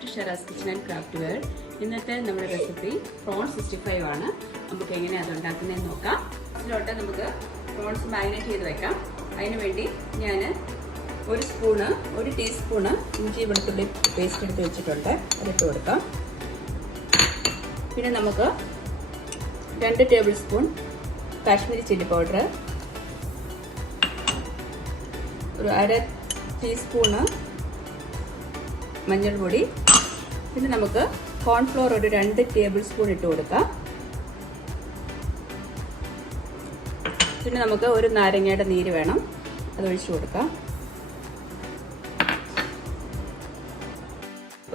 Back to Sheraz kitchen and craft ware. ഇന്നത്തെ നമ്മുടെ recipe prawns 65 ആണ്. നമുക്ക് എങ്ങനെയാണ് അത് ഉണ്ടാക്കുന്നതെന്ന് നോക്കാം. അതിലോട്ട് നമുക്ക് പ്രോൺസ് മാരിനേറ്റ് ചെയ്ത് വെക്കാം. അതിന് വേണ്ടി ഞാൻ ഒരു ടീസ്പൂണ് ഇഞ്ചി വെളുത്തുള്ളി പേസ്റ്റ് എടുത്ത് വെച്ചിട്ടുണ്ട്. അതിട്ട് കൊടുക്കാം. പിന്നെ നമുക്ക് 2 table spoon Kashmiri chilli powder, ഒരു 1/2 ടീസ്പൂണ് മഞ്ഞൾപ്പൊടി, പിന്നെ നമുക്ക് കോൺഫ്ലോർ ഒരു 2 ടേബിൾ സ്പൂൺ ഇട്ട് കൊടുക്കാം. പിന്നെ നമുക്ക് ഒരു നാരങ്ങയുടെ നീര് വേണം, അത് ഒഴിച്ചു കൊടുക്കാം.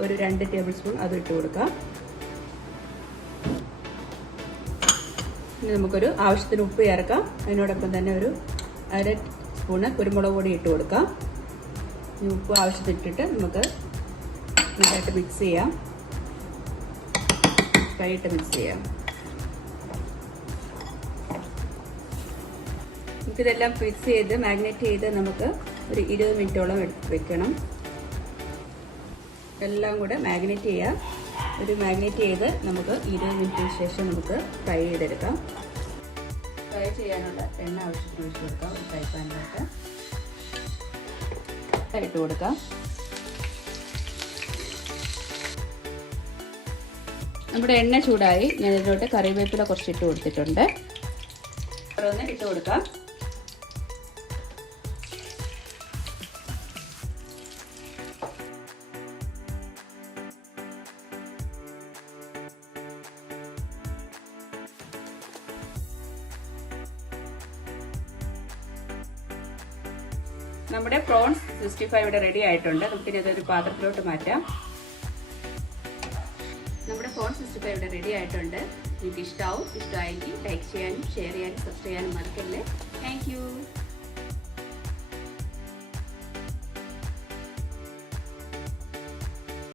ഒരു 2 ടേബിൾ സ്പൂൺ അത് ഇട്ട് കൊടുക്കാം. ഇനി നമുക്കൊരു ആവശ്യത്തിന് ഉപ്പ് ചേർക്കാം. അതിനോടൊപ്പം തന്നെ ഒരു 1/2 സ്പൂണ് കുരുമുളക് പൊടി ഇട്ട് കൊടുക്കാം. ഈ ഉപ്പ് ആവശ്യത്തിനിട്ടിട്ട് നമുക്ക് നന്നായിട്ട് മിക്സ് ചെയ്യാം. കൈയിട്ട് മിക്സ് ചെയ്യാം. നമുക്കിതെല്ലാം മിക്സ് ചെയ്ത് മാഗ്നേറ്റ് ചെയ്ത് നമുക്ക് ഒരു 20 മിനിറ്റോളം വെക്കണം. എല്ലാം കൂടെ മാഗ്നേറ്റ് ചെയ്യാം. മാഗ്നേറ്റ് ചെയ്ത് നമുക്ക് 20 മിനിറ്റിന് ശേഷം നമുക്ക് ഫ്രൈ ചെയ്തെടുക്കാം. ഫ്രൈ ചെയ്യാനുള്ള എണ്ണ ആവശ്യത്തിന് ഒഴിച്ച് കൊടുക്കാം. ഒരു ഫ്രൈ പാനിലോട്ട് ഇട്ട് കൊടുക്കാം. നമ്മുടെ എണ്ണ ചൂടായി. ഞാൻ ഇതിലോട്ട് കറിവേപ്പില കുറച്ച് ഇട്ട് കൊടുത്തിട്ടുണ്ട്. ഓരോന്ന് ഇട്ട് കൊടുക്കാം. നമ്മുടെ പ്രോൺസ് 65 ഇവിടെ റെഡി ആയിട്ടുണ്ട്. നമുക്കിനി അതൊരു പാത്രത്തിലോട്ട് മാറ്റാം. നമ്മുടെ പ്രോൺസ് 65 ഇവിടെ റെഡി ആയിട്ടുണ്ട്. നിങ്ങൾക്ക് ഇഷ്ടമായെങ്കിൽ ലൈക്ക് ചെയ്യാനും ഷെയർ ചെയ്യാനും സബ്സ്ക്രൈബ് ചെയ്യാനും മറക്കല്ലേ. Thank you.